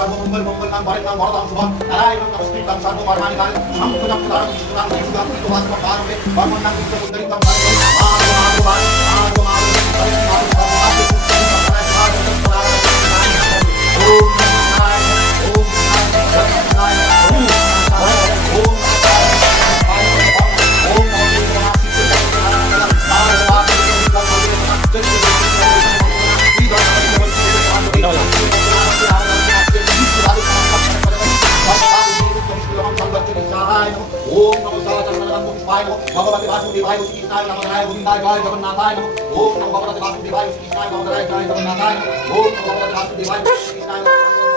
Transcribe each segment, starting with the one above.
सर्वमंगल मंगलम भरतम वरदम शुभम नारायणं नमस्कृतं सर्वकर्माणि कारयं शंखचक्रधारं विष्णुनां त्रिशूलं त्रिभुवनस्फटिकारुणे परमन्नं विष्णुपुण्डरीकं भगवते वासुदेवाय श्री कृष्णाय नमः नारायण गोविंदाय जय जगन्नाथाय नमः ओम नमो भगवते वासुदेवाय श्री कृष्णाय नमः नारायण जय जगन्नाथाय नमः ओम नमो भगवते वासुदेवाय श्री कृष्णाय नमः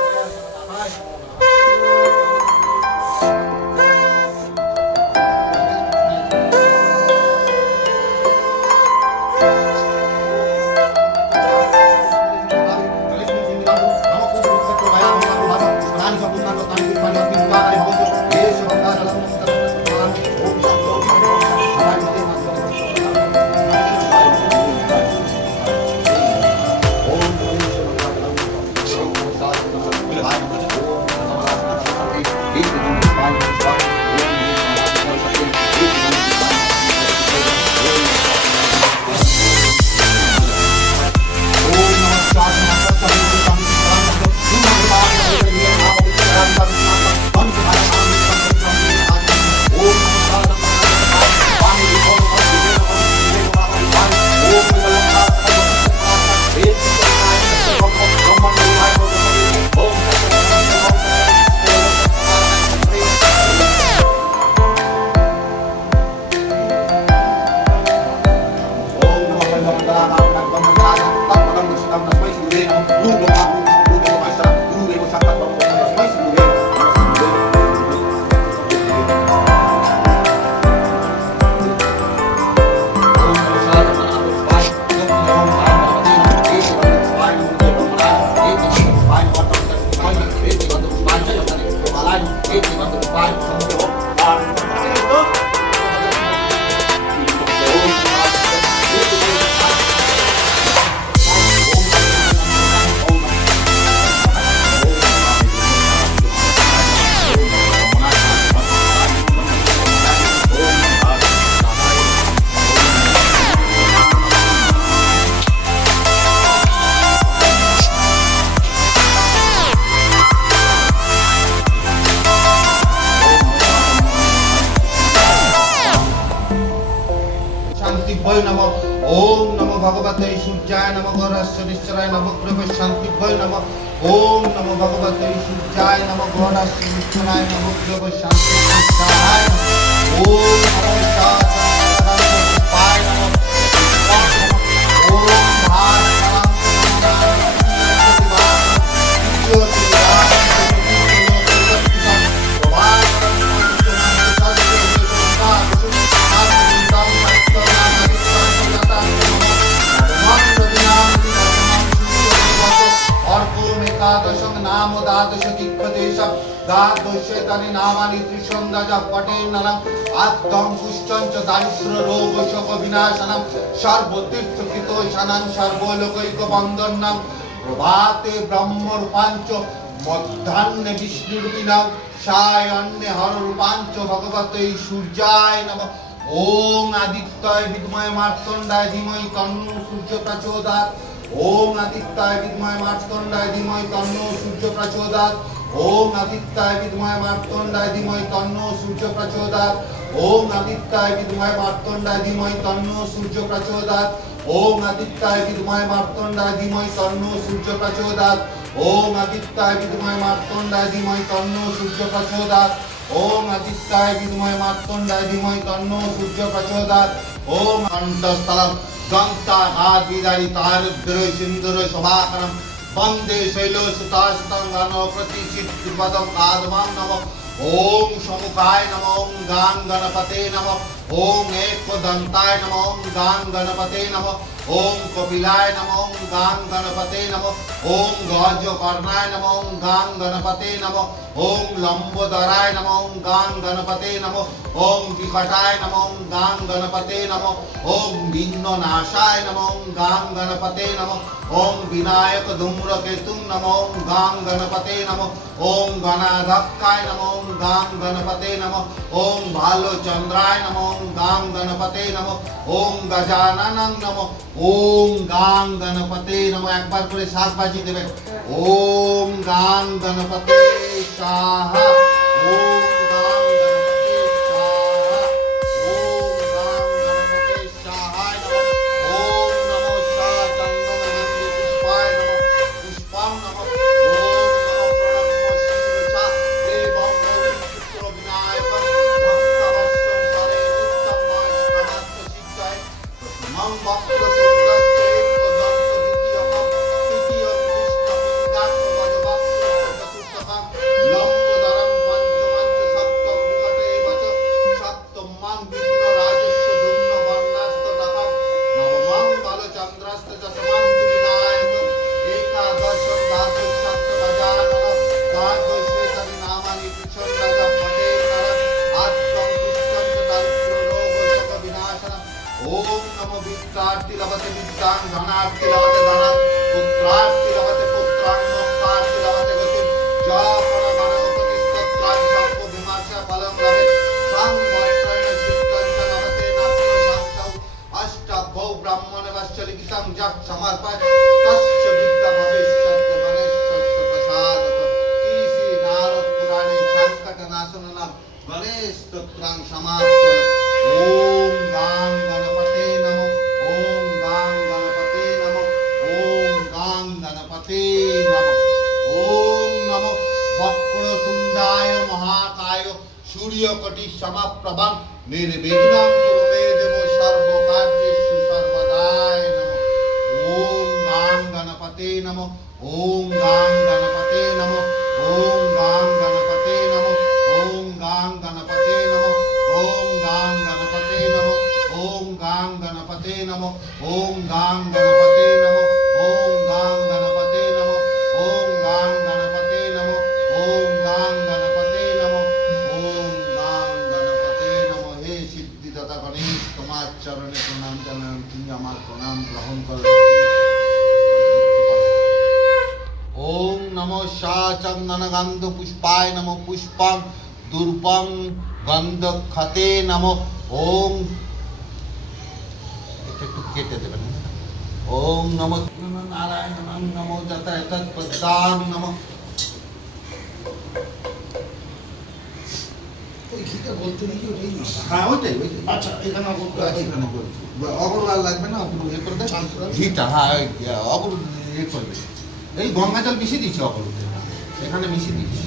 ओम नमो भगवते सूर्याय नमः गौरस्वराय नमः ग्रह शांतिभ्य नमः ओम नमो भगवते सूर्याय नमः गौरस्वराय नमः ग्रह शांतिभ्य ओम नमो शांताय नमः ओम नाम द्वादश दिक्पदेशं द्वादशेतानि नामानि त्रिसन्ध्या पटे नलं आद्यं पुष्टं च दारिद्र्य रोग शोक विनाशनं सर्वतीर्थकृतोषणं सर्वलोकैकबन्धनं प्रभाते ब्रह्मरूपाञ्च मध्याह्ने विष्णुरूपिणं सायाह्ने हररूपाञ्च भगवते सूर्याय नमः ओम आदित्याय विद्महे मार्तण्डाय धीमहि तन्नो सूर्य प्रचोदयात् ओम आदित्याय विद्महे मार्तण्डाय धीमहि तन्नो सूर्य प्रचोदयात् ओम आदित्याय विद्महे मार्तण्डाय धीमहि तन्नो सूर्य प्रचोदयात् ओम आदित्याय विद्महे मार्तण्डाय धीमहि तन्नो सूर्य प्रचोदयात् ओम आदित्याय विद्महे मार्तण्डाय धीमहि तन्नो सूर्य प्रचोदयात् ओम आदित्याय विद्महे मार्तण्डाय धीमहि तन्नो सूर्य प्रचोदयात् ओम आदित्याय विद्महे मार्तण्डाय धीमहि तन्नो सूर्य प्रचोदयात् ओम अन्तस्थलं गन्तानादिदारि तारुद्र सिन्दूर शोभाकरं वन्दे शैलसुताशतं गणप्रतिचित्पदं आदमं नमः ओम समुखाय नमः ओम गान गणपते नमः ओम एकदन्ताय नमः ओम गान गणपते नमः ओम कपिलाय नमः ओम गान गणपते नमः ओम गजकर्णाय नमः ओम गान गणपते नमः ওম লম্বোদরায় নমঃ ওম গাং গণপতে নমঃ ওম বিকটায় নমঃ ওম গাং গণপতে নমঃ ওম বিঘ্ননাশায় নমঃ ওম গাং গণপতে নমঃ ওম বিনায়ক ধূম্রকেতুং নমঃ ওম গাং গণপতে নমঃ ওম গণাধ্যক্ষায় নমঃ ওম গাং গণপতে নমঃ ওম ভালচন্দ্রায় নমঃ ওম গাং গণপতে নমঃ ওম গজাননং নমঃ ওম গাং গণপতে নমঃ। একবার করে সাত বাজি দেবেন। ওম গাং গণপতে স্বাহা ওম গাং গণপতে স্বাহা ওম গাং গণপতে স্বাহায় নমঃ ওম নমো শাচন্দননন্দে পুষ্পায় নমঃ পুষ্পাং নমঃ ওম নমঃ প্রণম্য শিরসা দেবং গৌরীপুত্র বিনায়কং ভক্তবৎসং সরে নিত্যং মহেশ্বরাত্ম সিদ্ধায় প্রথমং বক্রতুণ্ডশ্চে একদন্ত দ্বিতীয়ং তৃতীয়ং কৃষ্ণপিঙ্গাং ভজভক্ত চতুর্থকং লম্বোদরং পঞ্চমং চ সপ্তম বিকটে বচ সপ্তমং বিঘ্নরাজস্য ধূম্রবর্ণাস্তদকং নবমং বালচন্দ্রস্য দশমং তু বিনায়কং একাদশং দ্বাদশং চ গজাননঃ দ্বাদশেতানি নামানি ত্রিশংরাজা পটে নরঃ আত্মং পুষ্টং চ দারিদ্র্য রোগ শোক বিনাশনঃ ওম নমো বিদ্যার্থী লভতে বিদ্যাং ধনার্থী লভতে ধনং পুত্রার্থী লভতে পুত্রাং মোক্ষার্থী লভতে গতিং জপন গণপতি স্তোত্রাং সর্ব বিমর্শ ফলং লভেৎ সংবর্ষণ সিদ্ধং চ লভতে নাত্র শান্তৌ অষ্টাভৌ ব্রাহ্মণ বশ্য লিখিতং যৎ সমর্পয় তস্য বিদ্যা ভবিষ্যৎ গণেশস্য প্রসাদত। শ্রী নারদ পুরাণে সংকট নাশনং গণেশ স্তোত্রাং সমাপ্তম। ওম গাং গণপতে নমঃ ওম গাং গণপতে নমঃ ওম গাং গণপতে নমঃ ওম নমঃ বক্রতুণ্ডায় মহাকায় সূর্যকোটি সমপ্রভং নির্বিঘ্नं কুরু মে দেব সর্বকার্যেষু সর্বদায় নমঃ ওম গাং গণপতে নমঃ ওম গাং গণপতে নমঃ ওম গাং গণপতে নমঃ ওম গাং গণপতে নমঃ ওম গাং গণপতে নমঃ ওম গাং গণপতে নমঃ ওম গাং গণপতে নমঃ ওম গাং গণপতে নমঃ ওম গাং গণপতে নমঃ ওম গাং গণপতে নমঃ ওম গাং গণপতে নমঃ। হে সিদ্ধিদাতা গণেশ, তোমার চরণে প্রণাম জানালাম, তুমি আমার প্রণাম গ্রহণ করো। ওম নমো শাচন্দন গন্ধ পুষ্পায় নমঃ পুষ্পং দুর্পং গন্ধ খতে নমঃ ওম একটু কেটে দেবেন। ওম নমো নারায়ণ নমো যথা তৎপদাং নমঃ। ওই ঘিটা বলতে নাকি ওটাই না? হ্যাঁ ওইটাই আচ্ছা, এখানে বলতে আছে। এখানে বলছি অগরওয়াল লাগবে না, অগরু ইয়ে করে দেয় চাঁদপুরা? ঘিটা। হ্যাঁ অগরু ইয়ে করবে। এই গঙ্গা জল মিশিয়ে দিচ্ছি অগরুতে, এখানে মিশিয়ে দিচ্ছি।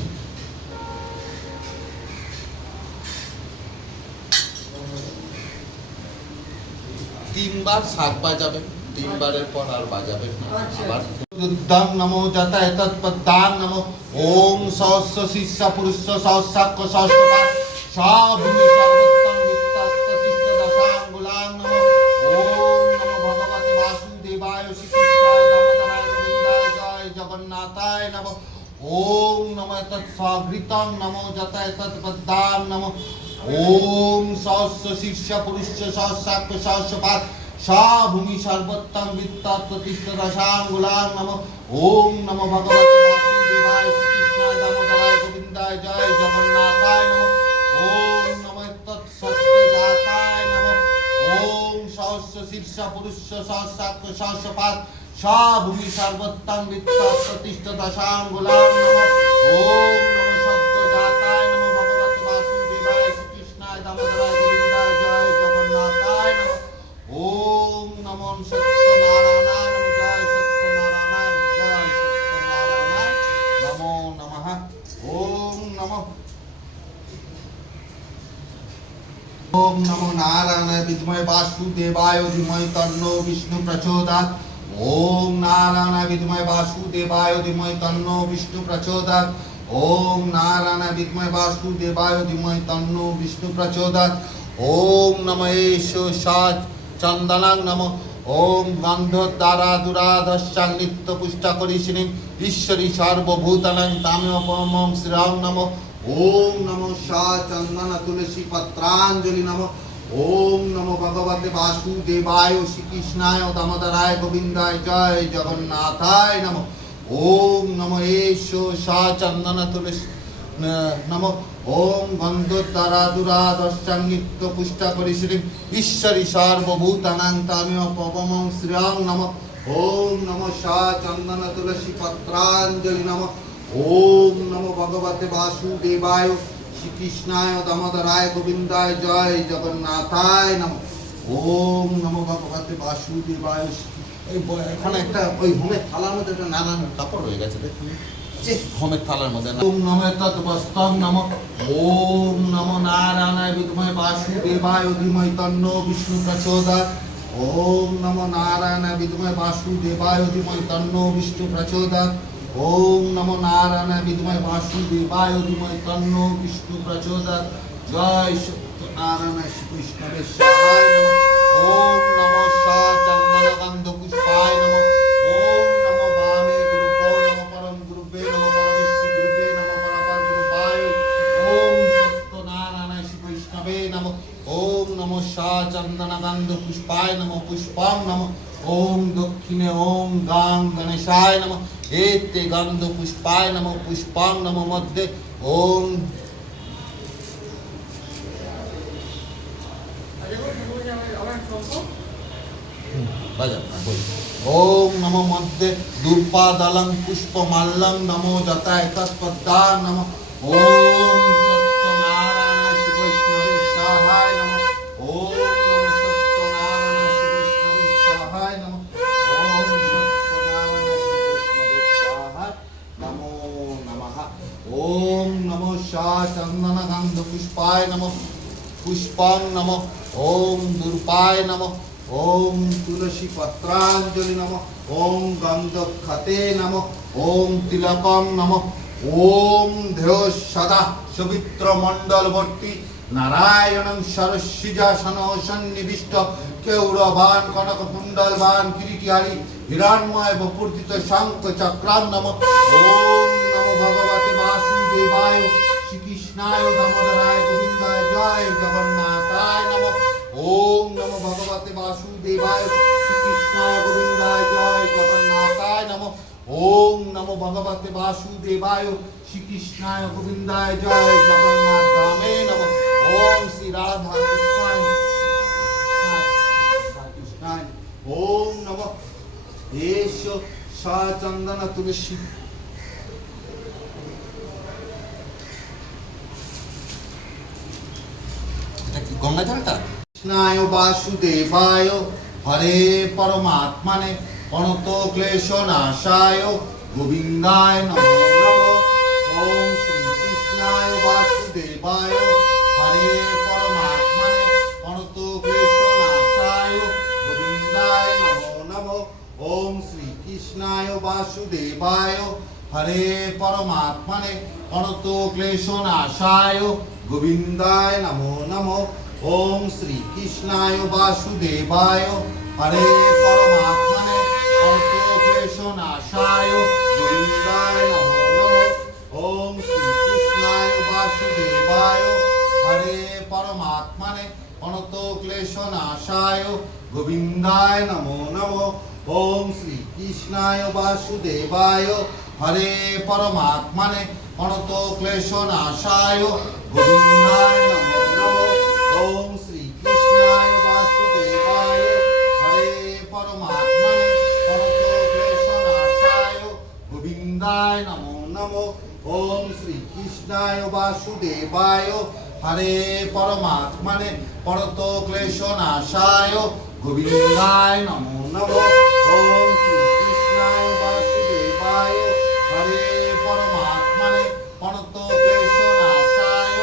তিনবার শাক বাজাবেন, তিনবারের পর আর বাজাবেন না। আবার দুর্দাং নমো যথা তৎপদাং নমো ওম সহস্র শিষ্য পুরুষ সহস্রাক্ষ সহস্রপাদ সভূমি সর্বোত্তম বিত্তাস্তিষ্ঠ দশাঙ্গুলাং নমো ওম নমো ভগবতে বাসুদেবায় শ্রীকৃষ্ণায় দামোদরায় গোবিন্দায় জয় জগন্নাথায় নমো ওম নমো তৎসঘৃতং নমো যথা তৎপদাং নমো ওম সহস্র শীর্ষ পুরুষ সহস্রাক্ষ সহস্রপাদ সভূমি সর্বোত্তম বিত্তাস্তিষ্ঠ দশাঙ্গুলাং নমো ওম নমো ভগবতে বাসুদেবায় শ্রীকৃষ্ণায় দামোদরায় গোবিন্দায় জয় জগন্নাথায় নমো ওম নমো তৎসত্যজাতায় নমো ওম সহস্র শীর্ষ পুরুষ সহস্রাক্ষ সহস্রপাদ সভূমি সর্বোত্তম বিত্তাস্তিষ্ঠ দশাঙ্গুলাং নমো ওম নমো সত্যজাতায় নমো ভগবতে বাসুদেবায় শ্রীকৃষ্ণায় দামোদরায় গোবিন্দায় জয় জগন্নাথায় নমো ওম নমো সত্যনারায়ণায় নমো জয় সত্যনারায়ণায় জয় সত্যনারায়ণায় নমো নমঃ। ওম নমো ওম নমো নারায়ণায় বিদ্মহে বাসুদেবায় ধীমহি তন্নো বিষ্ণু প্রচোদয়াৎ ওম নারায়ণায় বিদ্মহে বাসুদেবায় ধীমহি তন্নো বিষ্ণু প্রচোদয়াৎ ওম নারায়ণায় বিদ্মহে বাসুদেবায় ধীমহি তন্নো বিষ্ণু প্রচোদয়াৎ ওম নমো এষ সাচ চন্দনাং নমঃ ওম গন্ধ দ্বারা দুরাধস্যাং নিত্য পুষ্টা করিষ্ণিং ঈশ্বরী সর্বভূতানাং তামেও পরমং শ্রীরাম নমঃ। ওম নমো সা চন্দন তুলসী পত্রাঞ্জলি নমঃ। ওম নমো ভগবতে বাসুদেবায় শ্রীকৃষ্ণায় দামোদরায় গোবিন্দায় জয় জগন্নাথায় নমঃ। ওম নমো এষো সা চন্দন তুলসী নমঃ। ওম গন্ধোদ্ধারা দুরাদর্শাঙ্গিত্ব পুষ্টা পরিশ্রী ঈশ্বরী সর্বভূতানাং তামেও পবমং শ্রীরাং নমঃ। ওম নমো সা চন্দন তুলসী পত্রাঞ্জলি নমঃ। ওম নমো ভগবতে বাসুদেবায় শ্রীকৃষ্ণায় দামোদরায় গোবিন্দায় জয় জগন্নাথায় নমঃ। ওম নমো ভগবতে বাসুদেবায়। এখানে একটা ওই হোমের থালার মধ্যে একটা নানান কাপড় রয়ে গেছে দেখুন, হোমের থালার মধ্যে। ওম নমো তদ্বস্তং নমঃ। ওম নমো নারায়ণায় বিদ্মহে বাসুদেবায় ধীমহি তন্নো বিষ্ণু প্রচোদয়াৎ। ওম নমো নারায়ণায় বিদ্মহে বাসুদেবায় ধীমহি তন্নো বিষ্ণু প্রচোদয়াৎ। ওম নমো নারায়ণায় বিদ্মহে বাসুদেবায় ধীমহি তন্নো বিষ্ণু প্রচোদয়াৎ। জয় সত্যনারায়ণ শ্রীকৃষ্ণের সহায় নমঃ। ওম নমো সা চন্দন গন্ধ পুষ্পায় নমঃ। ওম নমো বামে গুরুভ্যো নমঃ পরম গুরুভ্যে নমঃ পরমেষ্ঠি গুরুভ্যে নমঃ পরপার গুরুপায়। ওম সত্যনারায়ণ শ্রীকৃষ্ণবে নমঃ। ওম নমো সা চন্দন গন্ধ পুষ্পায় নমঃ পুষ্পং নমঃ। ওম দক্ষিণে ওম গাং গণেশায় নমঃ। এতে গন্ধ পুষ্পায় নমঃ পুষ্পং নমঃ। মধ্যে ওম ওম নমো মধ্যে দুর্পাদলং পুষ্পমাল্যং নমো যথায় তৎপদ্মা নমঃ। ওম সত্যনারায়ণ শ্রীবৈষ্ণবে সহায় নমঃ। ওম নমো সত্যনারায়ণ শ্রীবৈষ্ণবে সহায় নমঃ। ওম সত্যনারায়ণ শ্রীবৈষ্ণবে সহায় নমো নমঃ। ওম নমো সা চন্দন গন্ধ পুষ্পায় নমঃ পুষ্পং নমঃ। ওম দুর্পায় নমঃ। ওম তুলসী পত্রাঞ্জলি নমঃ। ওম গন্ধক্ষতে নমঃ। ওম তিলকং নমঃ। ওম ধেয় সদা সবিত্র মণ্ডলবর্তী নারায়ণং সরস্বীজাসন সন্নিবিষ্ট কেৌরবান কনক কুণ্ডলবান কিরীটিহারি হিরণ্ময় বপুর্জিত শঙ্খ চক্রাং নমঃ। ওম নমো ভগবতে বাসুদেবায় শ্রীকৃষ্ণায় দামোদরায় গোবিন্দায় জয় জগন্নাথায় নমঃ। ওম নমো ভগবতে বাসুদেবায় শ্রীকৃষ্ণায় গোবিন্দায় জয় জগন্নাথায় নমঃ। ওম নমো ভগবতে বাসুদেবায় শ্রীকৃষ্ণায় গোবিন্দায় জয় জগন্নাথ ধামে নমঃ। ওম শ্রী রাধা কৃষ্ণায় কৃষ্ণায়। ওম নমঃ এষো সা চন্দন তুলসী। এটা কি গঙ্গা জলটা? কৃষ্ণায় বাসুদেবায় হরে পরমাত্মনে অনন্ত ক্লেশ নাশায় গোবিন্দায় নমো নমঃ। ওম শ্রী কৃষ্ণায় বাসুদেবায় হরে পরমাত্মনে অনন্ত ক্লেশ নাশায় গোবিন্দায় নমো নমঃ। ওম শ্রী কৃষ্ণায় বাসুদেবায় হরে পরমাত্মনে অনন্ত ক্লেশ নাশায় গোবিন্দায় নমো নমঃ। ওম শ্রী কৃষ্ণায় বাসুদেবায় হরে পরমাত্মনে অনন্ত ক্লেশ নাশায় গোবিন্দায় নমো নমঃ। ওম শ্রী কৃষ্ণায় বাসুদেবায় হরে পরমাত্মনে অনন্ত ক্লেশ নাশায় গোবিন্দায় নমো নমঃ। ওম শ্রী কৃষ্ণায় বাসুদেবায় হরে পরমাত্মনে অনন্ত ক্লেশ নাশায় গোবিন্দায় নমো নমঃ। ওম শ্রী কৃষ্ণায় বাসুদেবায় হরে পরমাত্মনে অনন্ত ক্লেশ নাশায় গোবিন্দায় নমো নমঃ। ওম শ্রী কৃষ্ণায় বাসুদেবায় হরে পরমাত্মনে অনন্ত ক্লেশ নাশায় গোবিন্দায় নমো নমঃ। ওম শ্রী কৃষ্ণায় বাসুদেবায় হরে পরমাত্মনে অনন্ত ক্লেশ নাশায়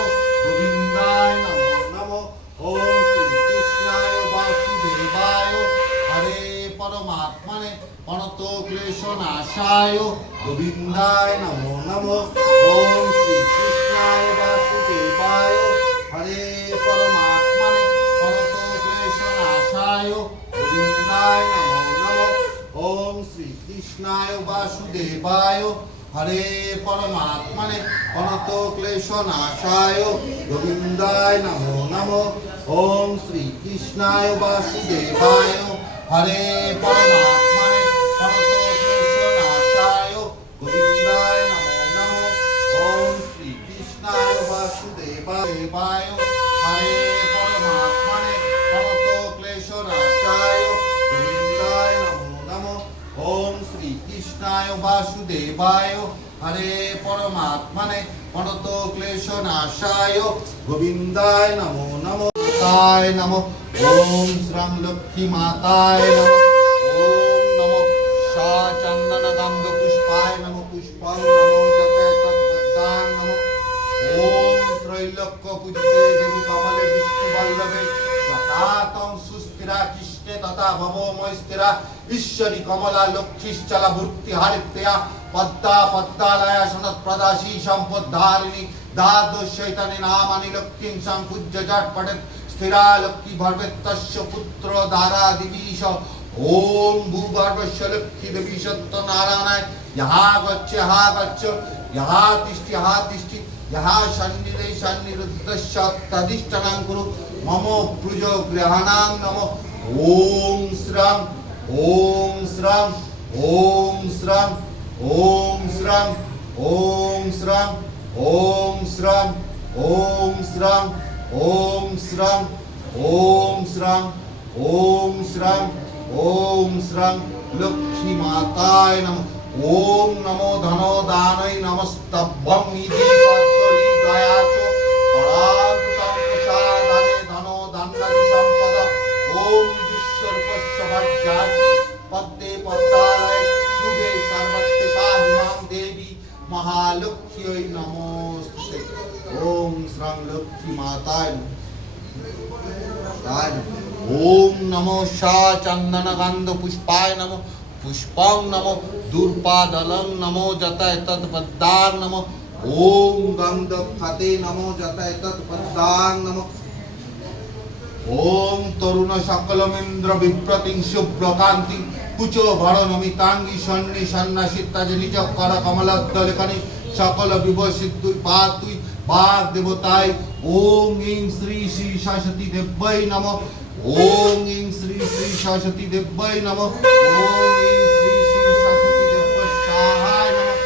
গোবিন্দায় নমো নমঃ। ওম শ্রী কৃষ্ণায় বাসুদেবায় হরে পরমাত্মনে অনন্ত ক্লেশ নাশায় গোবিন্দায় নমো নমঃ। ওম শ্রী কৃষ্ণায় বাসুদেবায় হরে পরমাত্মনে অনন্ত ক্লেশ নাশায় গোবিন্দায় নমো নমঃ। ওম শ্রী কৃষ্ণায় বাসুদেবায় হরে পরমাত্মনে অনন্ত ক্লেশ নাশায় গোবিন্দায় নমো নমঃ। ওম শ্রী কৃষ্ণায় বাসুদেবায় হরে পরমাত্মনে অনন্ত ক্লেশ নাশায় গোবিন্দায় নমো নমঃ। ওম শ্রী কৃষ্ণায় বাসুদেবায় হরে পরমাত্মনে অনন্ত ক্লেশ নাশায় গোবিন্দায় নমো নমঃ। ওম শ্রী কৃষ্ণায় বাসুদেবায় হরে পরমাত্মনে অনন্ত ক্লেশ নাশায় গোবিন্দায় নমো নমঃ। তায় নমঃ। ওম শ্রী লক্ষ্মী মাতায় নমঃ। ওম নমঃ চন্দন গন্ধ পুষ্পায় নমঃ। পুষ্পং নমো যতে তৎপদাং নমঃ। ওম ত্রৈলোক্য পূজিতে দেবী কমলে বিষ্ণু বল্লভে তথাতং সুস্থিরা কৃষ্ণে তথা ভবময় স্থিরা ঈশ্বরী কমলা লক্ষ্মীশ্চলা ভূর্তি হারিত্যা পদ্মা পদ্মালয়া সনৎপ্রদাসী সম্পদ্ধারিণী দ্বাদশৈতানি নামানি লক্ষ্মীং সংপূজ্য জটপটে স্থিরা লক্ষ্মী ভর্বেত্তস্য পুত্র দ্বারা দিবীশ। ওম ভূগর্ভস্য লক্ষ্মী দেবী সত্য নারায়ণায় ইহা গচ্ছ ইহা তিষ্ঠি ইহা সন্নিরুদ্ধস্য তদিষ্টানাং কুরু মম প্রিয় গ্রহাণাং নমঃ। ওম শ্রং ওম শ্রং ওম শ্রং ওম শ্রং ওম শ্রং ওম শ্রং ওম শ্রং ওম শ্রং ওম শ্রং ওম শ্রং ওম শ্রং লক্ষ্মী মাতায় নমঃ। ওম নমো ধনো দানৈ নমস্তভ্যং নিধি পদ্মরি দয়াচ পরান্তং প্রসাদানে ধনো ধন্যাদি সম্পদ। ওম বিশ্বরূপস্য ভজ্জাতি পদ্মে পদ্মালয়ে শুভে সর্বত্রে পাহি মাং দেবী মহালক্ষ্মী নমস্তে। ওম শ্রং লক্ষ্মী মাতায় নমঃ। ওম নমো চন্দন গন্ধ পুষ্পায় নমঃ। পুষ্পং নমো দুর্পাদলং নমো যতয় তৎপদাং নমঃ। ওম গন্ধফতে নমো যতয় তৎপদাং নমঃ। ওম তরুণ সকলমিন্দ্র বিপ্রতিং শুভ্রকান্তি কুচো ভরনমিতাঙ্গি সন্নি সন্ন্যাসিতাজ নিজ কর কমলোদ্দলেখনি সকল বিভসিদ্ধুই পাতুই বাগ দেবতায়। ওম ইং শ্রী শ্রী সরস্বতী দেব্যৈ নমঃ। ওম ইং শ্রী শ্রী সরস্বতী দেব্যৈ নমঃ। ওম ইং শ্রী শ্রী সরস্বতী দেব্যস্যাহায় নমঃ।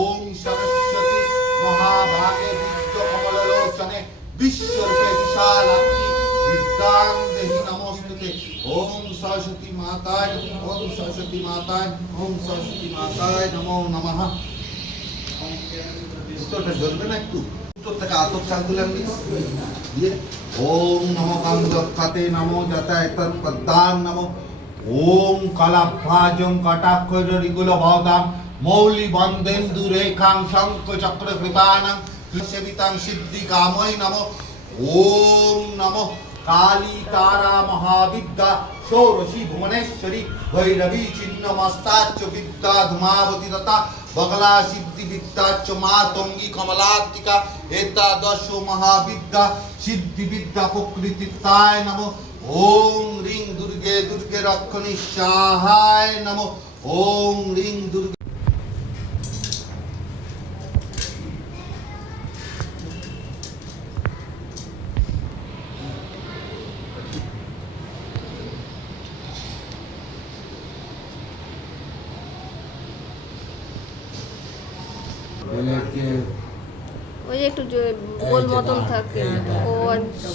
ওম সরস্বতী মহাভাগে দিব্য কমললোচনে বিশ্বরূপে বিশালাক্ষী বিদ্যাং দেহি নমস্তুতে। ওম সরস্বতী মাতায় ওম সরস্বতী মাতায় ওম সরস্বতী মাতায় নমো নমঃ। উত্তরটা জ্বলবে না একটু? উত্তর থেকে আতপ চাল দিলাম দিয়ে ওম নমো গন্ধফতে নমো যতয় তৎপদাং নমঃ। ওম কলাভাজং কটাক্ষরিগুল ভবদাং মৌলি বন্দেন্দু রেখাং শঙ্খ চক্র কৃপানাং সেবিতাং সিদ্ধি কাময় নমঃ। ওম নমঃ কালী তারা মহাবিদ্যা ষোড়শী ভুবনেশ্বরী ভৈরবী চিহ্নমস্তাচ্চ বিদ্যা ধূমাবতী তথা বগলা সিদ্ধি বিদ্যাচ্চ মাতঙ্গী কমলাত্মিকা এতাদশ মহাবিদ্যা সিদ্ধি বিদ্যা প্রকৃতিতায় নমঃ। ওম রিং দুর্গে দুর্গে রক্ষণী সাহায় নমঃ। ওম রিং দুর্গে ওই একটু গোল মতন থাকে। ও আচ্ছা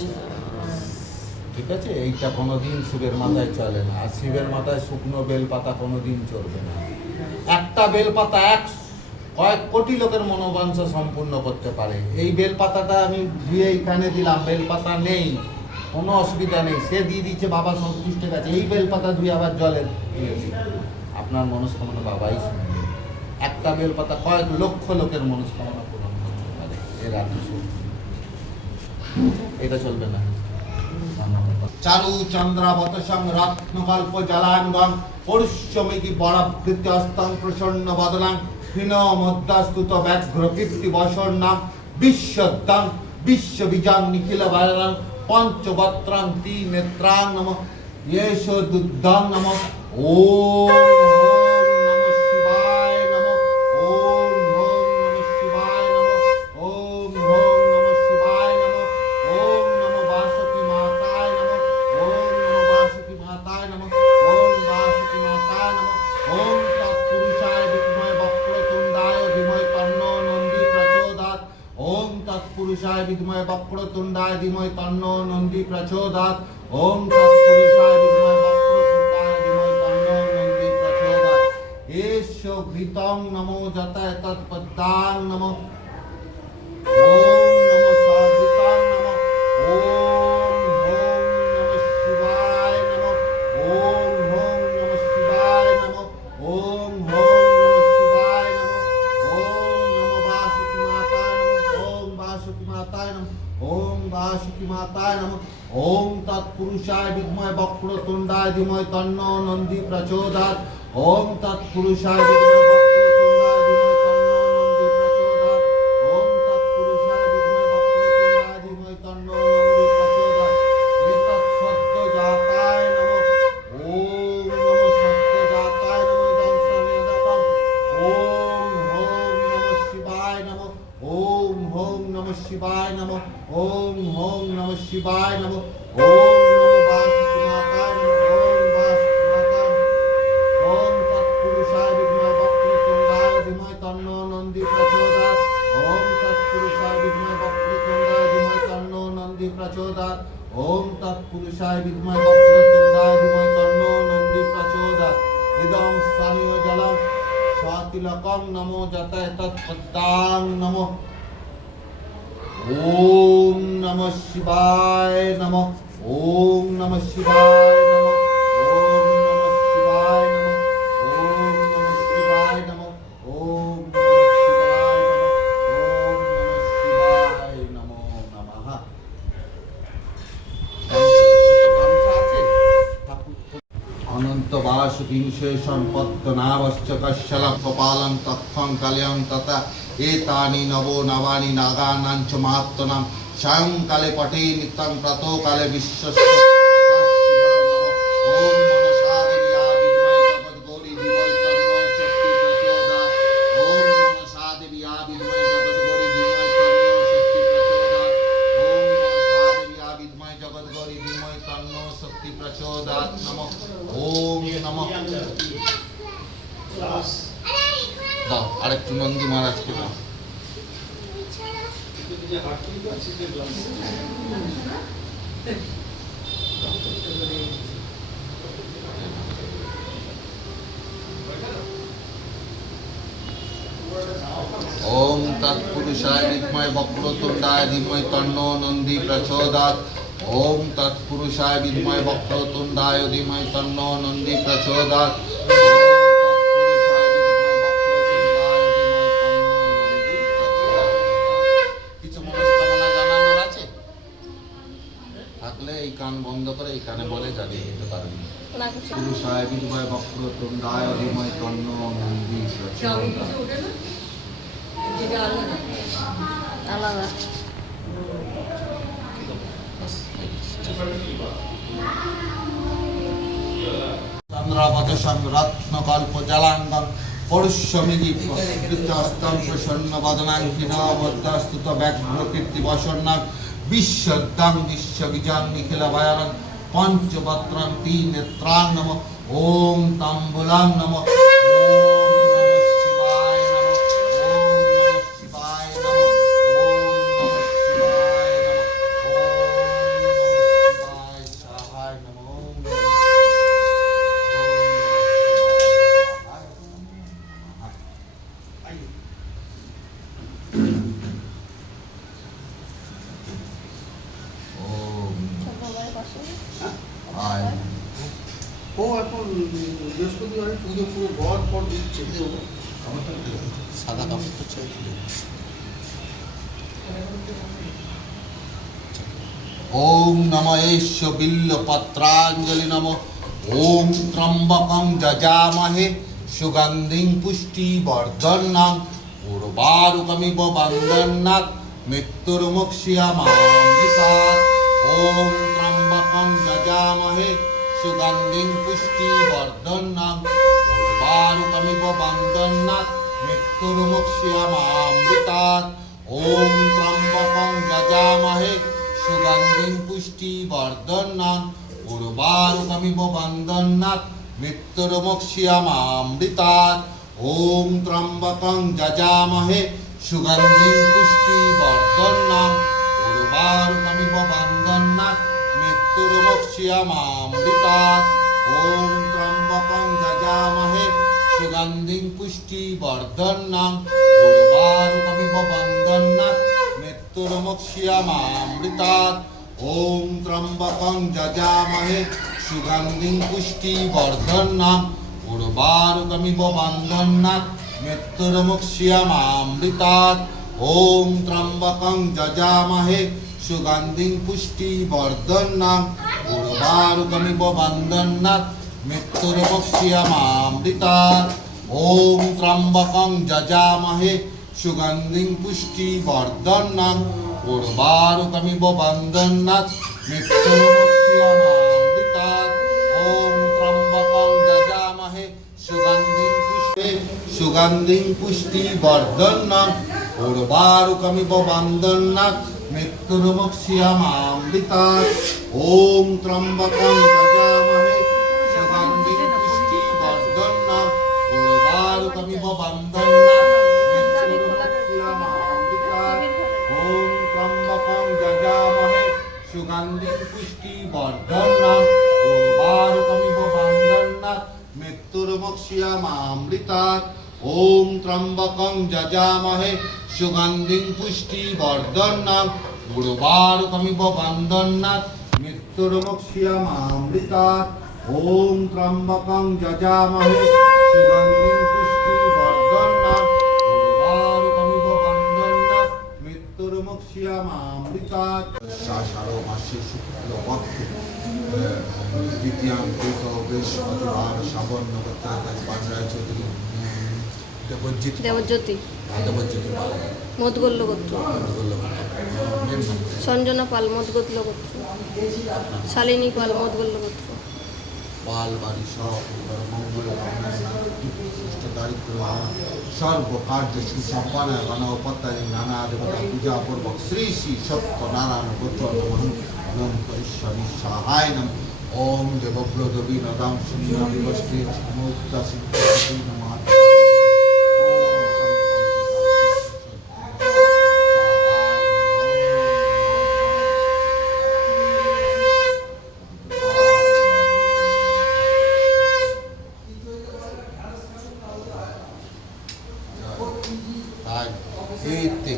ঠিক আছে, এইটা কোনোদিন শিবের মাথায় চলে না। আর শিবের মাথায় শুকনো বেলপাতা কোনোদিন চলবে না। একটা বেলপাতা কয়েক কোটি লোকের মনোবাঞ্ছা সম্পূর্ণ করতে পারে। এই বেলপাতাটা আমি ধুয়ে এইখানে দিলাম, বেলপাতা নেই, কোনো অসুবিধা নেই, সে দিয়ে দিচ্ছে, বাবা সন্তুষ্ট গেছে। এই বেলপাতা ধুয়ে আবার জলে দিয়ে দিন, আপনার মনস্কামনা বাবাই শুনবে। একটা বেলপাতা কয়েক লক্ষ লোকের মনস্কামনা পূরণ করতে পারে। এর আর কিছু এটা চলবে না। চারু চন্দ্রাবতসং রত্নকল্প জলাঙ্গং পৌষ্যমিতি বরাবৃত্তি হস্তং প্রসন্ন বদনাং হীন মদ্দাস্তুত ব্যাঘ্র কীর্তি বসর্ণাম বিশ্বদ্দাং বিশ্ববীজাং নিখিল বায়রাং পঞ্চবত্রাং তি নেত্রাং নমঃ। येष দুদ্ধং নমঃ। ওম विद्महे वक्रतुण्डाय धीमहि तन्नो नन्दी प्रचोदयात् ओम तत्पुरुषाय विद्महे वक्रतुण्डाय धीमहि तन्नो नन्दी प्रचोदयात् एषो घृतं नमो जतय तत्पदां नमो ओम नमो साधितां नमो ओम नमः शिवाय नमो ओम नमः शिवाय नमो ओम नमः शिवाय नमो ओम नमो वासुकी माताय नमो ओम वासुकी माताय नमो ओम वासुकी माताय नमो ओम तत्पुरुषाय विद्महे वक्रतुण्डाय धीमहि तन्नो नन्दी प्रचोदयात् ओम तत्पुरुषाय विद्महे वक्रतुण्डाय धीमहि तन्नो नन्दी प्रचोदयात् एतत् सद्योजाताय नमो ओम नमो सद्योजाताय नमो इदं समेदकम् ओम नमः शिवाय नमो ओम नमः शिवाय नमो ओम नमः शिवाय नमो ओम नमो वासुकी माताय नमो ओम वासुकी माताय ओम तत्पुरुषाय विद्महे वक्रतुण्डाय धीमहि तन्नो नन्दी प्रचोदयात् ओम तत्पुरुषाय विद्महे वक्रतुण्डाय धीमहि तन्नो नन्दी प्रचोदयात् ओम तत्पुरुषाय विद्महे वक्रतुण्डाय धीमहि तन्नो नन्दी प्रचोदयात् इदं स्थानीय जलं स्वातिलकं नमो जतय तत्पदां नमो ओम नमः शिवाय नमः ओम नमः शिवाय नमः ओम नमः शिवाय नमः ओम नमः शिवाय नमः ओम नमः शिवाय नमः ओम नमः शिवाय नमो नमः अनंत वासुकिंशे संपत्तनावश्च कश्यलं कपालं तत्थं कलयं तथा एतानि नवो नवानि नागानां च महात्मनां सायंकाले पठे नित्यं प्रातो काले विश्वस्य ओम मनसा देव्या विद्महे जगद्गौरी धीमहि तन्नो शक्ति प्रचोदयात् ओम मनसा देव्या विद्महे जगद्गौरी धीमहि तन्नो शक्ति प्रचोदयात् ओम मनसा देव्या विद्महे जगद्गौरी धीमहि तन्नो शक्ति प्रचोदयात् नमः ओम नमः দাও আরেকটু নন্দী মহারাজকে দাও ओम तत्पुरुषाय विद्महे वक्रतुण्डाय धीमहि तन्नो नन्दी प्रचोदयात् ओम तत्पुरुषाय विद्महे वक्रतुण्डाय धीमहि तन्नो नन्दी प्रचोदयात् এই কান বন্ধ করে এই কানে বলে জানিয়ে দিতে পারবেন পুরুষায় বিদ্মহে বক্রতুণ্ডায় ধীমহি তন্নো নন্দি আলাদা চন্দ্রাবত সংরত্ন কল্প জলাঙ্গম পরুষ্যমিদি কৃতহস্তং প্রসন্ন বদনাং ক্ষীণবদ্ধস্তুত ব্যাঘ্র কীর্তি বসন্নাং বিশ্বদ্দাং বিশ্ববিজাং নিখিল ভয়ানং পঞ্চবত্রং তিনেত্রাং নমঃ ওম তাম্বুলাং নমঃ ও এখন বৃহস্পতিবারে পুজো পুরো ঘর পর দিচ্ছে সাদা কাপড় তো চাই ओम नमः एष बिल्लपत्रांजलि नमः ओम त्र्यंबकं जजामहे सुगंधिं पुष्टिवर्धनम् उर्वारुकमिव बन्धनात् मृत्युर्मुक्षीयमामृतात् ओम त्र्यंबकं जजामहे सुगंधिं पुष्टिवर्धनम् उर्वारुकमिव बन्धनात् मृत्युर्मुक्षीयमामृतात् ओम त्र्यंबकं जजामहे सुगंधिं पुष्टिवर्धनम् उर्वारुकमिव बन्धनात् मृत्युर्मुक्षीयमामृतात् ओम त्र्यंबकं जजामहे सुगंधिं पुष्टिवर्धनम् উর্বারুকমিব বন্দন্নাথ মৃত্যুর্মোক্ষ্যামামৃতাৎ। ওম ত্র্যম্বকং যজামহে সুগন্ধিং পুষ্টিবর্ধনং উর্বারুকমিব বন্দন্নাথ মৃত্যুর্মোক্ষ্যামামৃতাৎ। ওম ত্র্যম্বকং যজামহে সুগন্ধিং পুষ্টিবর্ধনং উর্বারুকমিব বন্দন্নাথ মৃত্যুর্মোক্ষ্যামামৃতাৎ। ওম ত্র্যম্বকং যজামহে সুগন্ধিং পুষ্টিবর্ধনং উর্বারুকমিব বন্দন্নাথ মৃত্যুর্মোক্ষ্যামামৃতাৎ। ওম ত্র্যম্বকং যজামহে সুগন্ধিং পুষ্টিবর্ধনং উর্বারুকমিব বন্দন্নাথ মৃত্যুর্মোক্ষ্যামামৃতাৎ। ওম ত্র্যম্বকং যজামহে সুগন্ধিং পুষ্টিবর্ধনং উর্বারুকমিব বন্দন্নাথ মৃত্যুর্মোক্ষ্যামামৃতাৎ। ওম ত্র্যম্বকং যজামহে সুগন্ধিং পুষ্টিবর্ধনং উর্বারুকমিব বন্দন্নাথ মৃত্যুর্মোক্ষ্যামামৃতাৎ। ওম ত্র্যম্বকং যজামহে সুগন্ধিং পুষ্টিবর্ধনং উর্বারুকমিব বন্দন্নাথ মৃত্যুর্মোক্ষ্যামামৃতাৎ। ওম ত্র্যম্বকং যজামহে সুগন্ধিং পুষ্টিবর্ধনং উর্বারুকমিব বন্দন্নাথ মৃত্যুর্মোক্ষ্যামামৃতাৎ। ওম ত্র্যম্বকং যজামহে সুগন্ধিং পুষ্টিবর্ধনং উর্বারুকমিব বন্দন্নাথ মৃত্যুর্মোক্ষ্যামামৃতাৎ। আষাঢ় মাসে শুক্লপক্ষে দ্বিতীয়াঙ্কিত বৃহস্পতিবার শ্রাবণ নক্ষত্র পাঁচরায় চৌধুরী দেবজ্যোতি মধুগোল্ল গোত্র, সঞ্জনা পাল মধুগোল্ল গোত্র, শালিনী পাল মধুগোল্ল গোত্র। পাল বাড়ি সব মঙ্গল দারিদ্র সর্বকার্য সুসম্পন্ন গণপত্তায় নানা দেবতা পূজা পূর্বক শ্রী শ্রী সত্যনারায়ণ গোত্র নম ঈশ্বরী সহায় নম। ওম দেবব্রদবী নদাম শূন্য বিবষ্টে মুক্তা সিদ্ধি নমঃ।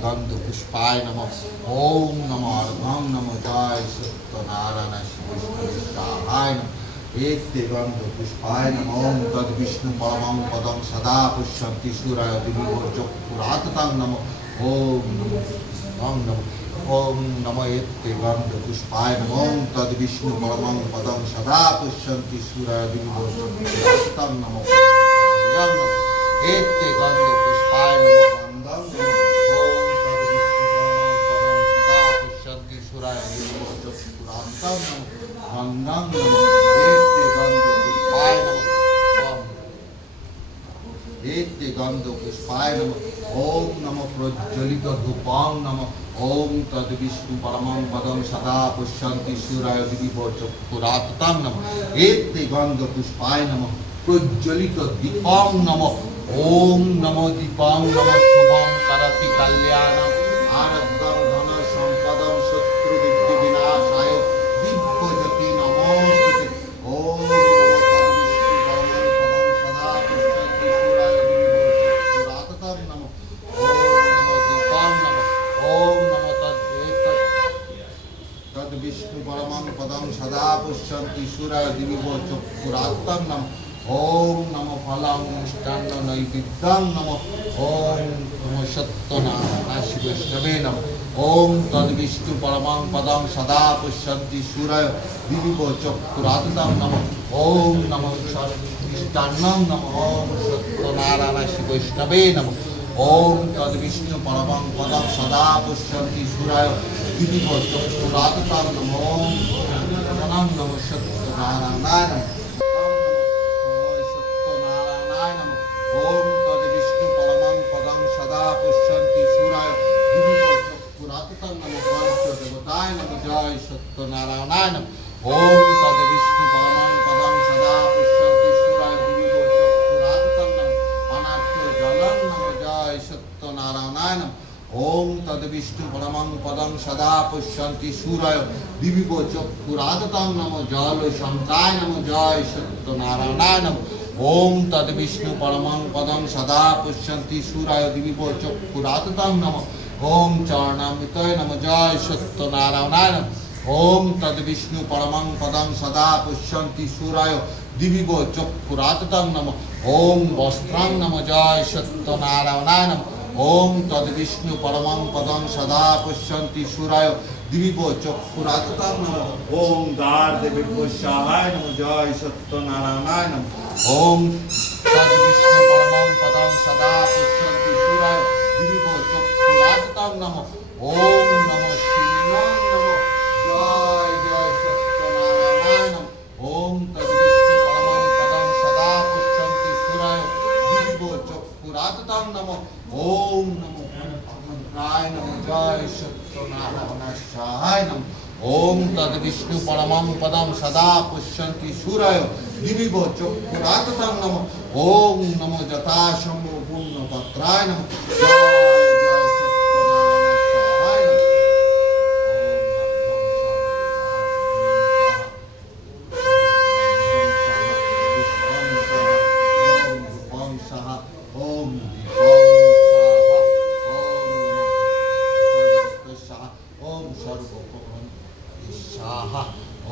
গন্ধ পুষ্পায় নমঃ। ওম নমঃ অর্ঘং নমঃ। জয় সত্যনারায়ণ শিবায় নমঃ। এতে গন্ধ পুষ্পায় নমঃ। ওম তদ বিষ্ণু পরমং পদং সদা পুষ্যন্তি সূরায় দিবির্চক্ষুরাততাং নমঃ। ওম নমঃ। ওম নমঃ। এতে গন্ধ পুষ্পায় নমঃ। ওম তদ বিষ্ণু পরমং পদং সদা পুষ্যন্তি সূরায় দিবির্চক্ষুরাততাং নমঃ। এতে গন্ধ পুষ্পায় নমঃ। গন্ধং এতে গন্ধ পুষ্পায় নমঃ। এতে গন্ধ পুষ্পায় নমঃ। ওম নমঃ প্রজ্বলিত ধূপং নমঃ। ওম তদ বিষ্ণু পরমং পদং সদা পুষ্যন্তি সূরায় দিবির্চক্ষুরাততাং নমঃ। এতে গন্ধ পুষ্পায় নমঃ। প্রজ্বলিত দীপং নমঃ। ওম নমঃ দীপং নমঃ। শুভং করতি কল্যাণং আরোগ্যং ধন সম্পদং শত্রু বিদ্যে বিনাশায় দিব্যজ্যোতি নমস্তুতে। ওম নমঃ তদ বিষ্ণু পরমং পদং সদা পুষ্যন্তি সূরায় দিবিব চক্ষুরাততাং নমঃ। ওম নমঃ ফলং মিষ্টান্ন নৈবেদ্যং নমঃ। ওম নমঃ সত্যনারায়ণ বৈষ্ণবে নমঃ। ওম তদ বিষ্ণু পরমং পদং সদা পুষ্যন্তি সূরায় দিবিব চক্ষুরাততাং নমঃ। ওম নমঃ মিষ্টান্নং নমঃ। ওম সত্যনারায়ণ বৈষ্ণবে নমঃ। ওম তদ বিষ্ণু পরমং পদং সদা পুষ্যন্তি সূরায় দিবিব চক্ষুরাততাং নমঃ। ওম নমঃ সত্যনারায়ণ নমঃ। ওম তদ বিষ্ণু পরমং পদং সদা পুষ্যন্তি সূরায় দিবিব চক্ষুরাততাং নমঃ। দেবতায় নমঃ। জয় সত্যনারায়ণায় নমঃ। ওম তদ বিষ্ণু পরমং পদং সদা পুষ্যন্তি সূরায় দিবিব চক্ষুরাততাং নমঃ। অনার্থ জলং নমঃ। জয় সত্যনারায়ণায় নমঃ। ওম তদ্বিষ্ণু পরমং পদং সদা পশ্যন্তি সূরয় দিবিব চক্ষুরাততং নমো জল শঙ্কায় নমো জয় সত্যনারায়ণায় নমো ওম তদ্বিষ্ণু পরমং পদং সদা পশ্যন্তি সূরয় দিবিব চক্ষুরাততং নমো ওম চরণামৃতয় নমো জয় সত্যনারায়ণায় নমো ওম তদ্বিষ্ণু পরমং পদং সদা পশ্যন্তি সূরয় দিবিব চক্ষুরাততং নমো ওম বস্ত্রং নমো জয় সত্যনারায়ণায় নমো ওম তদ্বিষ্ণু পরমং পদং সদা পশ্যন্তি সূরয় দিবিব চক্ষুরাততং নমো ওম দ্বারদেবীভ্যস্যায় নমো জয় সত্যনারায়ণায় নমো ওম তদ্বিষ্ণু পরমং পদং সদা পশ্যন্তি সূরয় দিবিব চক্ষুরাততং নমো ওম নমো শিবায় নমো জয় জয় সত্যনারায়ণায় নমো ওম তদ্বিষ্ণু পরমং পদং সদা পশ্যন্তি সূরয় দিবিব চক্ষুরাততং নমো ওম নমো রায় নমো জয় সত্যনারায়ণায় নমো ওম তদ্বিষ্ণু পরমং পদং সদা পশ্যন্তি সূরয় দিবিব চক্ষুরাততং নমো ওম নমো যথাসম্ভব পূর্ণপত্রায় নমো জয় জয় সত্যনারায়ণায় নমো ওম সাহা ওম ओम सर्वोपम स्वाहा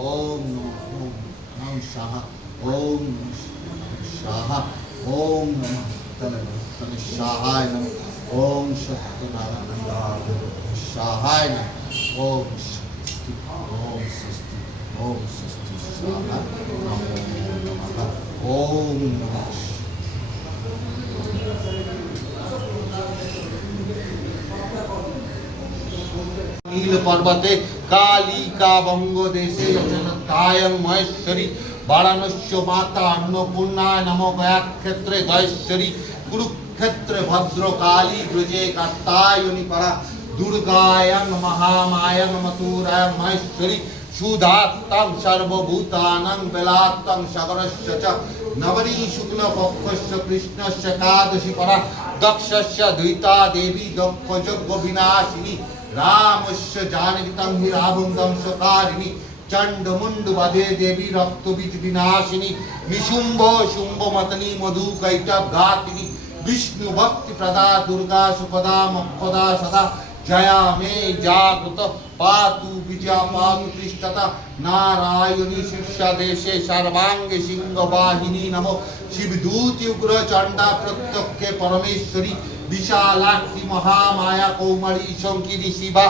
ओम नमः स्वाहा ओम स्वाहा ओम नमः तन स्वाहाय नमः ओम सत्यनारायण स्वाहाय नमः ओम स्वस्ति ओम स्वस्ति स्वाहा नमो नमः ओम नमः नील पर्वते कालिका बंग देशे जनतायं महेश्वरी वाराणस्य माता अन्नपूर्णाय नमो गयाक्षेत्रे गयेश्वरी कुरुक्षेत्रे भद्रकाली ब्रजे कात्यायनी परा दुर्गायं महामायं मथुरायं महेश्वरी सुधात्तं सर्वभूतानां बेलात्तं सागरस्य च नवनी शुक्लपक्षस्य कृष्णस्य एकादशी परा दक्षस्य द्विता देवी दक्षयज्ञ विनाशिनी रामस्य जानकीतं हि रावणं सकारिणी चंडमुंड वधे देवी रक्तबीज विनाशिनी निशुंभ शुंभ मतनी मधुकैटभ घातिनी विष्णु भक्ति प्रदा दुर्गा सुपदा मक्पदा सदा जया मे जागृत पातु विजया पातु तिष्ठता नारायणी शिक्षा देशे सर्वांगे सिंह वाहिनी नमो शिवदूति उग्र चंडा प्रत्यक्ष परमेश्वरी विशालाक्षी महामाया कौमारी शंकिनी शिवा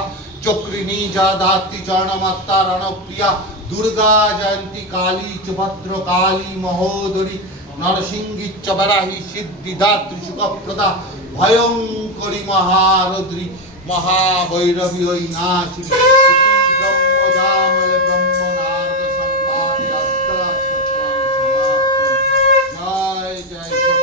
चक्रिणी जादाति चरणमात्ता रणप्रिया दुर्गा जयंती काली च भद्रकाली महोदरी नरसिंही च वराही सिद्धिदात्री सुखप्रदा भयंकरी महारुद्री महाभैरवी नाशिनी ब्रह्मजामल ब्रह्मनाद संवादि अष्टा जय जय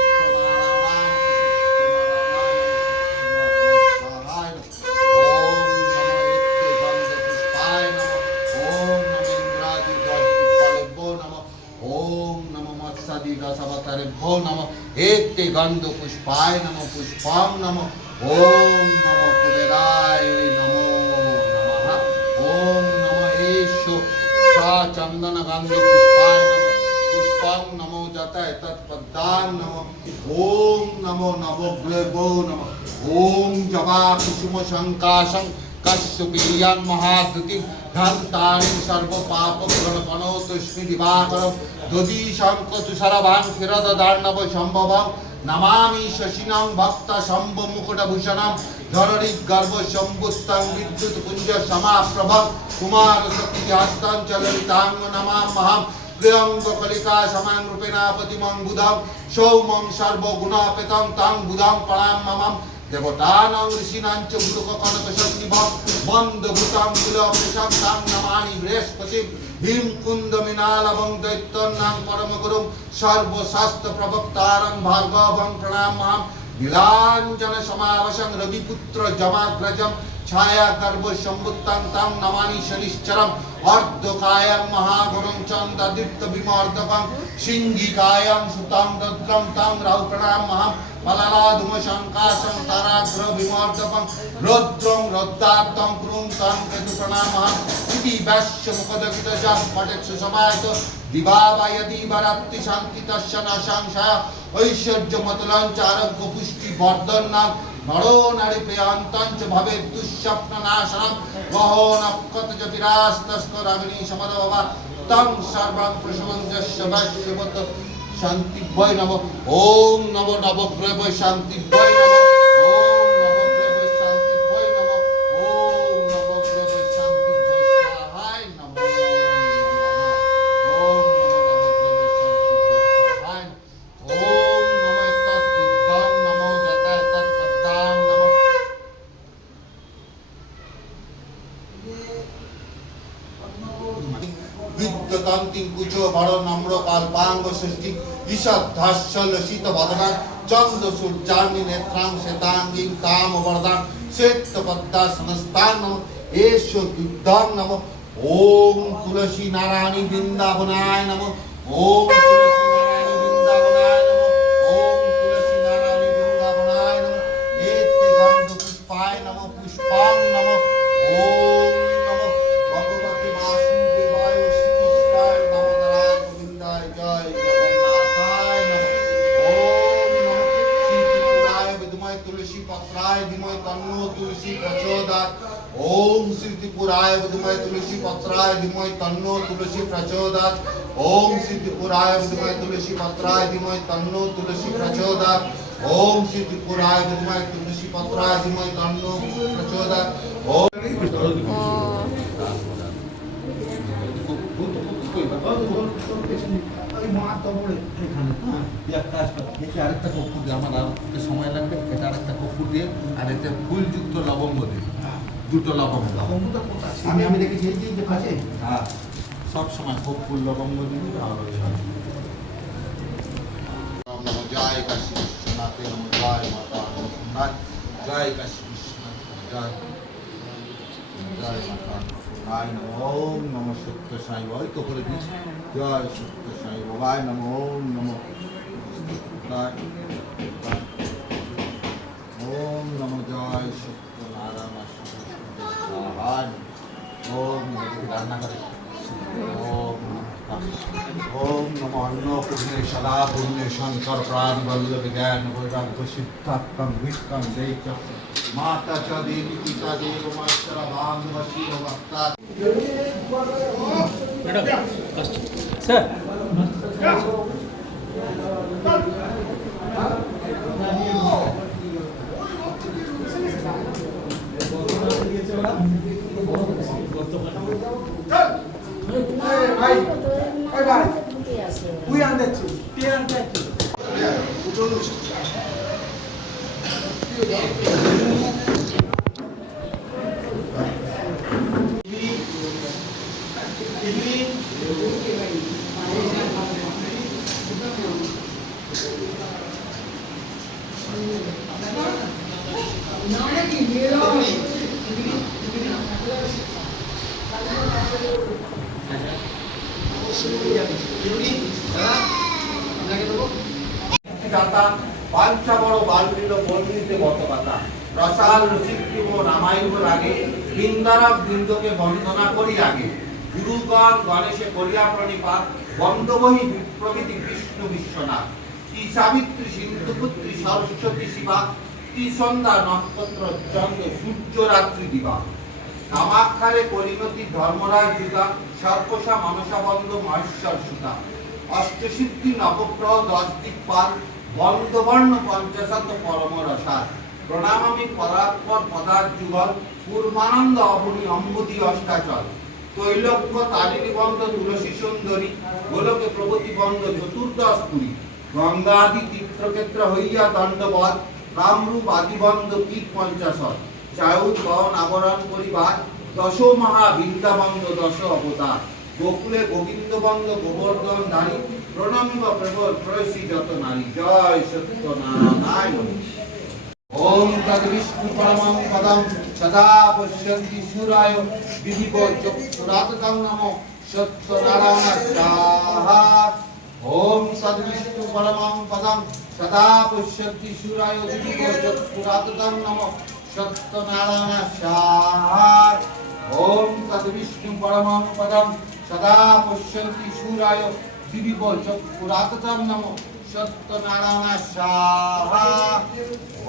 भो नमो एते गंध पुष्पाय नमो पुष्पम नमो ओम नमो कुबेराय नमो नमः ओम नमो एषो सा चंदन गंध पुष्पाय नमो पुष्पम नमो जतय तत्पदान नमो ओम नमो नवग्रहो नमो ओम जवा कुसुम संकाशं कश्यपीयं महाद्युतिं धन्तारिं सर्व पाप गणपनो तस्मै दिवाकरं दधी शंख तुषारभां क्षीरदार्णव संभवं नमामि शशिनं भक्त शंभ मुकुटभूषणं धरणि गर्भ संभुत्तं विद्युत पुंज समाप्रभं कुमार शक्ति हस्तं च ललितांग नमामहं प्रियंग कलिका समां रूपेणापतिमं बुधं सौमं सर्वगुणापेतं तं बुधं प्रणाममं देवतानां ऋषीणां च गुरुककनकशक्तिभं मन्दभूतं कुलपुरुषं तं नमामि बृहस्पतिं भीम कुन्दमिनालवं दैत्यनां परमगुरुं सर्वशास्त्र प्रवक्तारं भार्गवं प्रणामहं नीलाञ्जन समावशं रविपुत्र जमाग्रजं छाया गर्भ संभुत्तं तं नमामि शनिश्चरं अर्धकायं महागुरुं चन्द्रदीप्त विमर्दकं सिंहिकायं सुतं दद्रं तं राहुप्रणमामहं मलनाधुम शंकाशं ताराग्र विमर्दकं रुद्रं रुद्रार्तं क्रूं तं केतुप्रणमामहं इति वैश्य मुखदगितजं पठेत्सु समायत दिवावा यदि वरात्ति शान्ति तस्य न संशय ऐश्वर्यमतुलं च आरोग्य पुष्टि वर्धनं नरो नारी प्रियांतं च भवेत् दुःस्वप्ननाशनं वहो नक्कत च विरास्तस्कराग्नि समदभवा तं सर्वं प्रशमञ्जस्य वैश्यवत शान्ति वै नमः ॐ नमो नवग्रह शान्ति वै नमः ॐ नवग्रह शान्ति वै नमः ॐ नवग्रह शान्ति वै सहाय नमः ॐ नमो नवग्रह शान्ति वै सहाय ॐ नमो तद्बुद्धं नमो जताय तत्पदां नमः विद्यकान्ति कुचो बड़ नम्र कल्पांग सृष्टि ईशद्धास्य लसित वदना चंद्र सूर्यानि नेत्रां श्वेतांगीं काम वरदां श्वेत पद्मासनस्तां नमः एषो दुग्धां नमः ओम तुलसी नारायणी वृंदावनाय नमः ओम तुलसी नारायणी वृंदावनाय नमः ओम तुलसी नारायणी वृंदावनाय नमः एते गंध पुष्पाय नमः पुष्पां नमः ओम नमः भगवते वासुदेवाय श्रीकृष्णाय दामोदराय गोविंदाय जय जगन्नाथाय नमः ओम नमः श्रीत्रिपुराय विद्महे तुलसी पत्राय धीमहि तन्नो तुलसी प्रचोदयात् ओम श्री त्रिपुराय विद्महे तुलसी पत्राय धीमहि तन्नो तुलसी प्रचोदयात् ओम श्री त्रिपुराय विद्महे तुलसी पत्राय धीमहि तन्नो तुलसी प्रचोदयात् ओम श्री त्रिपुराय विद्महे तुलसी पत्राय धीमहि तन्नो प्रचोदयात् ओम ওই মা তবরে এখানে এক কাজ কর এতে আরেকটা কর্পূর দিয়ে আমার আর একটু সময় লাগবে এটা আরেকটা কর্পূর দিয়ে আর এতে ফুলযুক্ত লবঙ্গ দিয়ে দুটো লবঙ্গ লবঙ্গটা কোথায় আমি দেখেছি এই যে আছে হ্যাঁ সব সময় কর্পূর লবঙ্গ দিয়ে ভালো হয় नमो जय काशी विश्वनाथ नमो जय माता अन्नपूर्णाय जय काशी विश्वनाथ जय जय माता अन्नपूर्णाय नमो ओम नमो सत्य साई बाबा तो করে দিস জয় সত্য সাই বাবা নমো ওম নমো ওম নমো জয় সত্য নারায়ণ সাহায় ওম নমো রান্না করে ओम ओम नमो अन्नपूर्णे सदा पूर्णे शंकर प्राण वल्लभ ज्ञान वैराग्य सिद्धार्थम विष्णु देव माता च देवी पिता देव मास्टर बांधव शिव भक्ता স্যার ভাই ওই ভাই তুই আনতেছি তুই আনতেছি দাতা পাঞ্চা বড় বালবীর বর্ণিতে বতপাতা রসাল রসিকৃম রামায়ণ লাগে বৃন্দারক বৃন্দকে বন্দনা করি আগে গুরুগণ গণেশে করিয়া প্রণিপাত বন্দবহি প্রভৃতি কৃষ্ণ বিশ্বনাথ কি সাবিত্রী সিন্ধুপুত্রী সরস্বতী শিবা কি সন্ধ্যা নক্ষত্র চন্দ্র সূর্য রাত্রি দিবা কামাক্ষারে পরিণতি ধর্মরাজ যুগা সর্বসা মনসা বন্ধ মহেশ্বর সুতা অষ্টসিদ্ধি নবগ্রহ 10 দিকপাল বন্দবর্ণ পঞ্চাশত পরম রসার প্রণামামি পরাৎপর পদার্থ যুগল পূর্বানন্দ অবনী অম্বুদি অষ্টাচল তৈলক্য তারিণী বন্ধ তুলসী সুন্দরী গোলকে প্রগতি বন্ধ চতুর্দশ পুরী গঙ্গাদি তীর্থক্ষেত্র হইয়া দণ্ডবধ কামরূপ আদিবন্ধ কীট পঞ্চাশত চায়ুত বন আবরণ পরিবার দশ মহা বৃন্দাবন্ধ দশ অবতার গোকুলে গোবিন্দ বন্ধ গোবর্ধন ধারী প্রণমিব প্রবল প্রয়সী যত নারী জয় সত্য নারায়ণ ओम तद्विष्णु परमं पदं सदा पश्यन्ति सूराय विधिवो चक्षुराततं नमो सत्यनारायणाय ओम तद्विष्णु परमं पदं सदा पश्यन्ति सूराय विधिवो चक्षुराततं नमो सत्यनारायणाय ओम तद्विष्णु परमं पदं सदा पश्यन्ति सूराय विधिवो चक्षुराततं नमो सत्यनारायणाय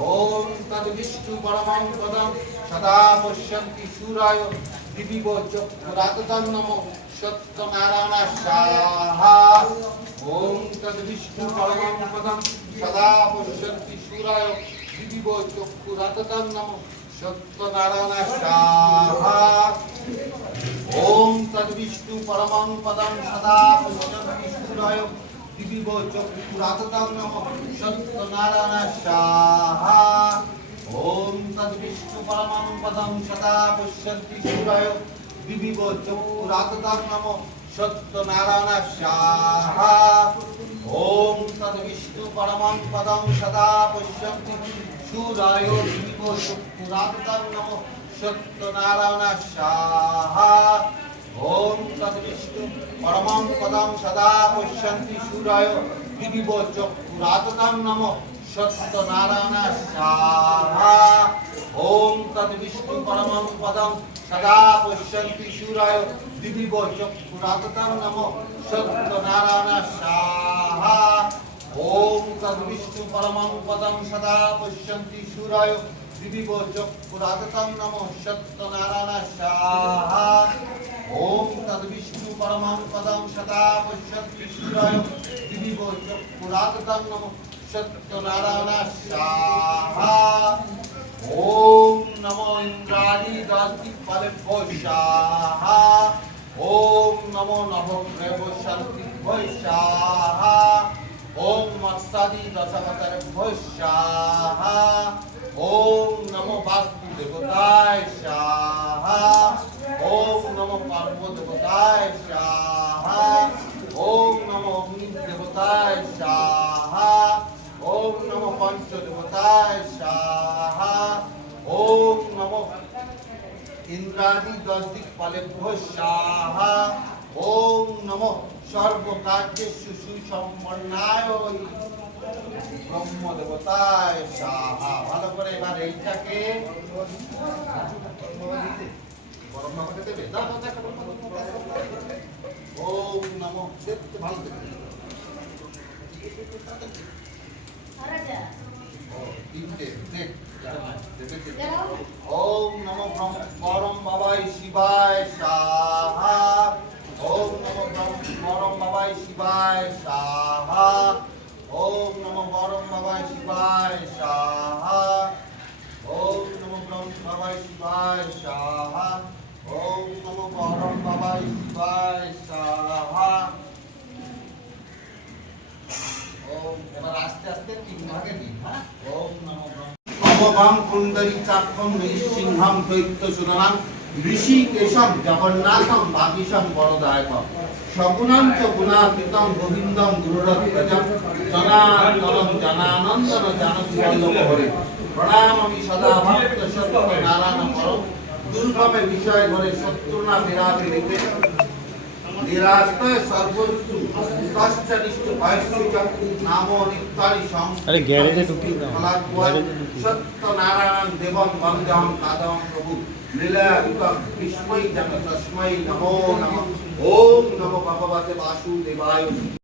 ओम तद्विष्णु परमं पदं सदा पश्यन्ति सूराय दिविवो चक्षुराततं नमो सत्यनारायणाय ओम तद्विष्णु परमं पदं सदा पश्यन्ति सूराय दिविवो चक्षुराततं नमो सत्यनारायणाय ओम तद्विष्णु परमं पदं सदा पश्यन्ति सूराय दिविवो चक्षुराततं नमो सत्यनारायणाय ओम तद्विष्णु परमं पदं सदा पश्यन्ति सूराय दिविवो चक्षुराततं नमो सत्यनारायणाय ओम तद्विष्णु परमं पदं सदा पश्यन्ति सूराय दिविवो चक्षुराततं नमो सत्यनारायणाय ओम तद्विष्णु परमं पदं सदा पश्यन्ति सूराय दिविवो चक्षुराततं नमो सत्यनारायणाय ओम तद्विष्णु परमं पदं सदा पश्यन्ति सूराय दिविवो चक्षुराततं नमो सत्यनारायणाय ओम तद्विष्णु परमं पदं सदा पश्यन्ति सूराय दिविवो चक्षुराततं नमो सत्यनारायणाय ओम तद्विष्णु परमं पदं सदा पश्यन्ति सूराय दिविवो चक्षुराततं नमो सत्यनारायणाय ओम नमो इंद्राणी दास्तिफलेभ्यो स्वाहा ओम नमो नभोग्रहो शान्तिभ्यो स्वाहा ओम मत्स्यादि दशवतरेभ्यो स्वाहा ओम नमो वास्तु देवताय स्वाहा ओम नमो पार्वो देवताय स्वाहा ओम नमो अग्नि देवताय स्वाहा ओम नमो पंच देवताय स्वाहा ओम नमो इंद्रादि दशदिक्पालेभ्यो स्वाहा ओम नमो सर्व कार्येषु सुसम्पन्नाय ब्रह्म देवताय स्वाहा ভালো করে এবার এইটাকে গরম না হতে দেবে দাও দাও দেখো ওম নমো দেখতে ভালো দেখতে তিনটে দেখ ओम नमो परम बाबाई शिवाय स्वाहा ओम नमो परम बाबाई शिवाय स्वाहा ओम नमो परम बाबाई शिवाय स्वाहा ओम नमो परम बाबाई शिवाय स्वाहा ओम नमो परम बाबाई शिवाय स्वाहा ओम এবার আস্তে আস্তে তিন ভাগে দিন হ্যাঁ ओम नमो অববাম কুণ্ডলিকাক্ষম নৃসিংহম দৈত্যসুদনাম ঋষিকেশম জগন্নাথম বাগীশম বরদায়কম সগুণাম চ গুণাতীতম গোবিন্দম গুরুরত্তজম জনার্দনম জনানন্দন জানকী বল্লভ হরে প্রণামামি সদা ভক্ত সত্য নারায়ণ পরম দুর্গমে বিষয় ধরে শত্রুনা বিরাট রেখে নিরাশ্রয় সর্বস্ব কষ্টনিষ্ঠ ভয়স্য নামো নিত্যানি আরে গ্যারেজে ঢুকি না সত্যনারায়ণ দেবং বন্দেহং কাদং প্রভু লীলা বিকম বিস্ময় জন তস্মৈ নমো নমঃ ওম নমো ভগবতে বাসুদেবায়